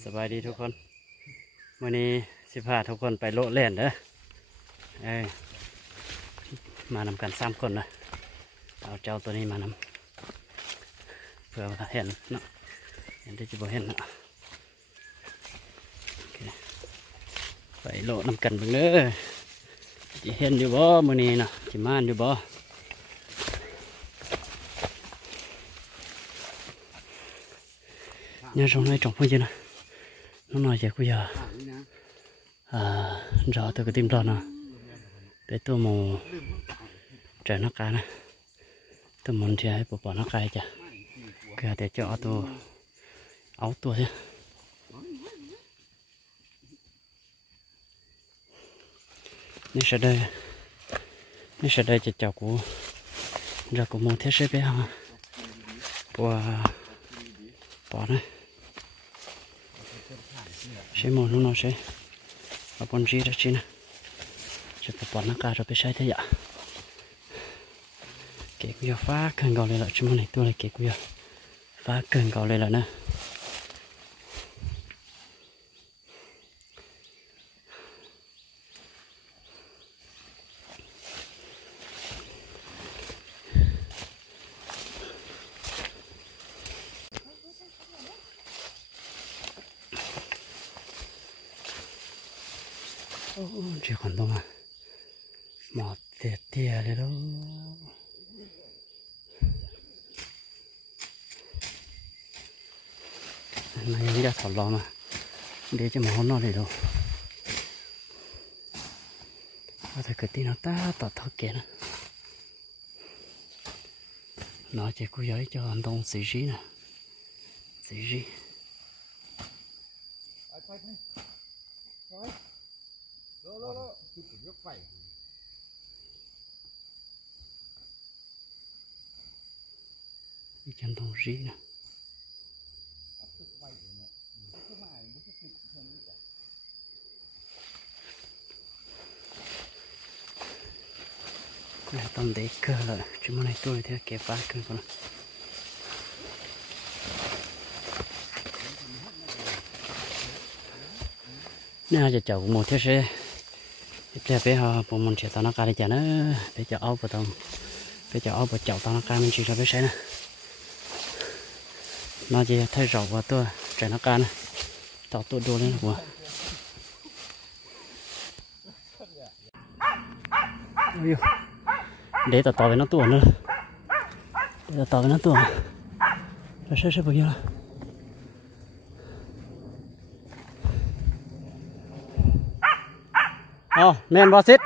สบายดีทุกคนวันนี้สิพาทุกคนไปโลดแล่นเด้อมานำกัน3 คนนะเอาเจ้าตัวนี้มานำเพื่อเห็นเนาะเห็นที่จะบ่เห็นเนาะไปโลดนำกันเบิ่งเด้อจะเห็นอยู่บ่มื้อนี้เนาะจะมานอยู่บ่nhớ trong này trồng phong chưa nè nó nói vậy bây giờ rõ từ cái tim tròn nè để tôi mù trời nó cá nè tôi muốn thì hãy bỏ nó cay chả kìa để cho tôi áo tôi chứ nên sẽ đây cho cháu của ra của một thế sẽ bé hả bỏ này sẽ một lúc nó sẽ ở bên dưới đó chứ nè sẽ bỏ nó cả rồi bị sai thế ạ cái cua phá cần gạo lại là chúng này tôi là cái cua phá cần gạo lại là nè chỉ còn đâu mà một tiệt tia đấy đó này anh ra thỏ lò mà để cho món nó này đâu có thể cái tin nó ta tọt thọ kia nè nó chỉ có giấy cho anh đông xì xí nè xì xí đi chân đông rí nè này tầm đấy cơ là chúng này tôi theo kẹp phá cơ con nè giờ chậu một thế sẽ để bé họ bộ mình sẽ tao nó cài để chả nó để cho áo vào tông để cho áo vào chậu tao nó cài mình chỉ cho bé sẽ nè nó chỉ thay rau vào tôi trái nó cài nè tao tôi đua lên của để tao với nó tuồn nữa để tao với nó tuồn nó sẽ bao nhiêu men bò xít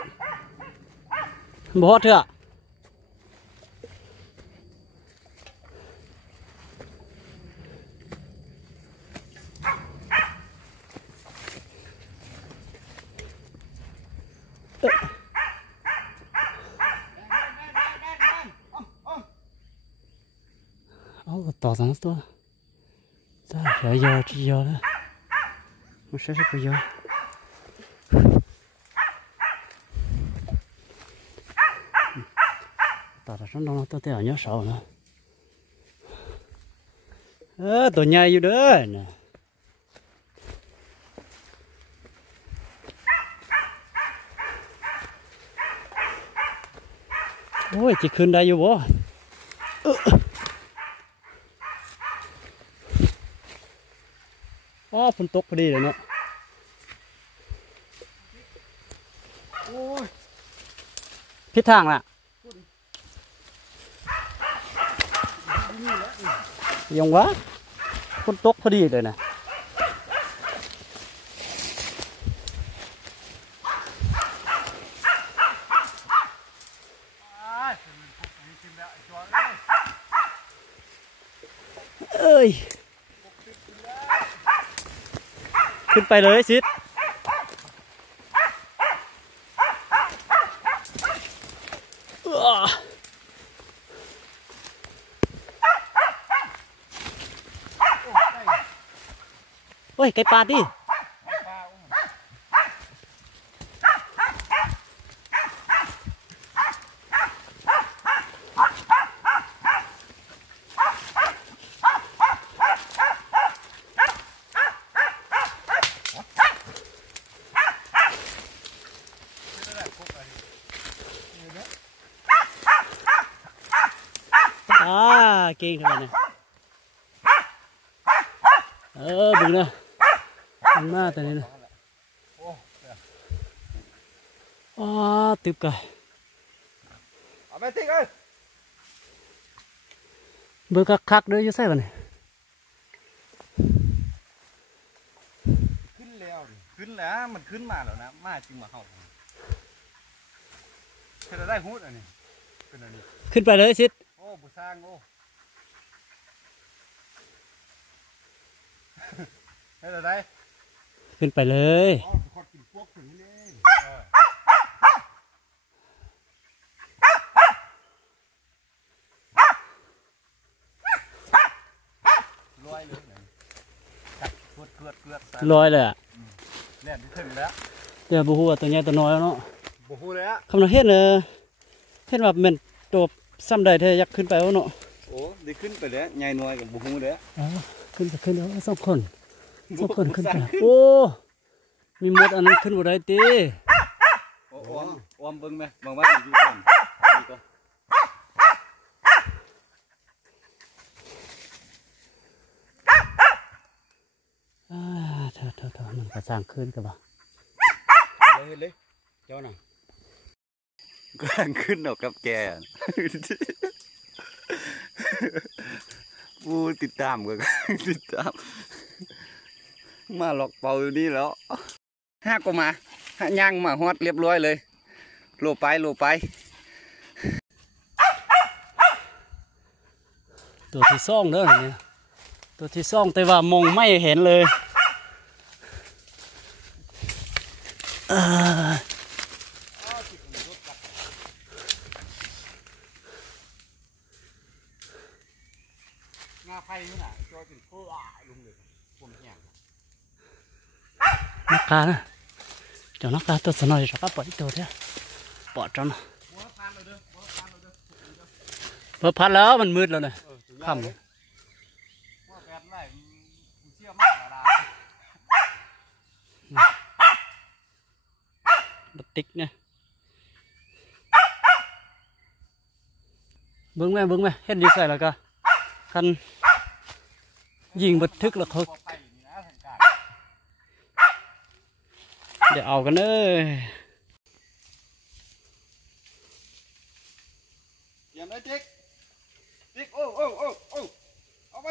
bò hót chưa tỏ ra nó to ta phải giờ chỉ giờ đó nó sẽ bao giờ tỏ ra nó to teo nhớ sầu nữa tụi nhai vô đó nè ôi chỉ khơi đây vô bố phun tốc đi rồi nè thiết thang nè dùng quá phun tốc đi rồi nè ơiขึ้นไปเลยซิดโอ้ยไก่ปลาดิ เ เก่งขนาดนี้บึงเนาะมันมาแต่นี่นะตึบไก่เอาไปติ๊กเลยเบอร์คักๆด้วยยุ่งใส่กันนี่ขึ้นแล้วมันขึ้นมาแล้วนะมาจริงมาเข้าเธอได้ฮูดอันนี้เป็นอันนี้ขึ้นไปเลยชิดโอ้บุษางโอ้เธอได้ขึ้นไปเลยลอยเลยอ่ะเล่นขึ้นแล้วเดี๋ยวบูฮูตัวใหญ่ตัวน้อยแล้วเนาะบูฮูแล้วคำนวณเห็นเลยเห็นว่าเป็นตัวซ้ำใดเธออยากขึ้นไปแล้วเนาะโอ้ได้ขึ้นไปแล้วใหญ่น้อยกับบูฮูแล้วขึ้นแล้วสองคนขึ้นไปโอ้มีมดอันนั้นขึ้นบนไดตีโอ้อมเบิ้งไหมบางว่าอยู่ก่อนเธอมันกระสร้างขึ้นกับบ่เลยเจ้าหน่อยกำลังขึ้นออกกับแกกูติดตามกันติดตามมาหลอกเป่าอยู่นี่แล้ว5ก็มาย่างมาฮอดเรียบร้อยเลยโลไปตัวที่ซ่องเด้อเนี่ยตัวที่ซ่องแต่ว่ามองไม่เห็นเลยงาไผ่นี่น่ะจอยเป็นโค้ลุงเลยผมแห้งนักกานะเจ้านักกาตัวสนอยชอบปล่อยตัวเดียวปอดจนเพิ่มพัดแล้วมันมืดแล้วเนี่ยค่ำบัดติ๊กเนี่ยเบิ้งไหมเห็นดีใส่แล้วก็คันยิงบัดทึกแล้วเขาเดี๋ยวเอากันเลยเตรียมเลยติ๊กโอ้เอาไป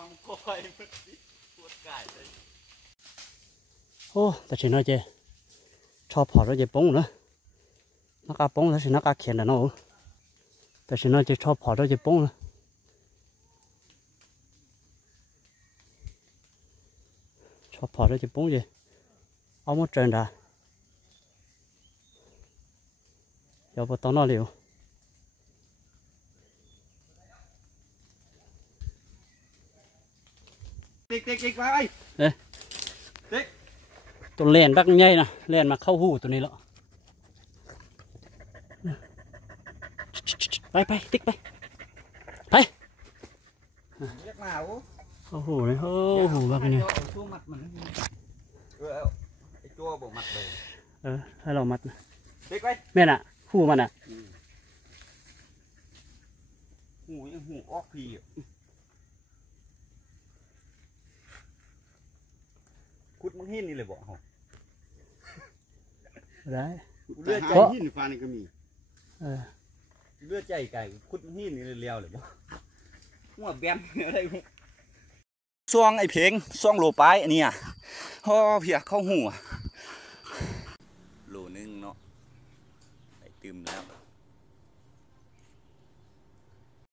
ฟังคอยมันปวดกายเลยโอ้แต่ฉันน้อยเจชอบพอแล้วเจป้งนะนักการป้งแต่ฉันนักการเขียนนะน้องแต่ฉันน้อยเจชอบพอแล้วเจป้งนะชอบพอแล้วเจป้งเจเอาหมดเจนได้เดี๋ยวไปตอนนั้นเร็วติ๊กไปตัวเล่นบักใหญ่นะเล่นมาเข้าหูตัวนี้แล้วไปติ๊กไปเรียกมาเข้าหูเลยโอ้หูบักใหญ่ไอ้ตัวบอกมัดเลยให้เรามัดนะติ๊กไปแม่น่ะหูมันอ่ะหูออกพีคุดมังหินนี่เลยบอกเขาได้เลือดใจหินฟันนี่ก็มีเลือดใจไก่คุดมังหินนี่เลี้ยวเลยบอกหัวแบนอะไรซ่วงไอ้เพลงซ่วงโลปายอันนี้อ่ะพ่อเพียเข้าหัวโลนึงเนาะไอ้ตื่มแล้ว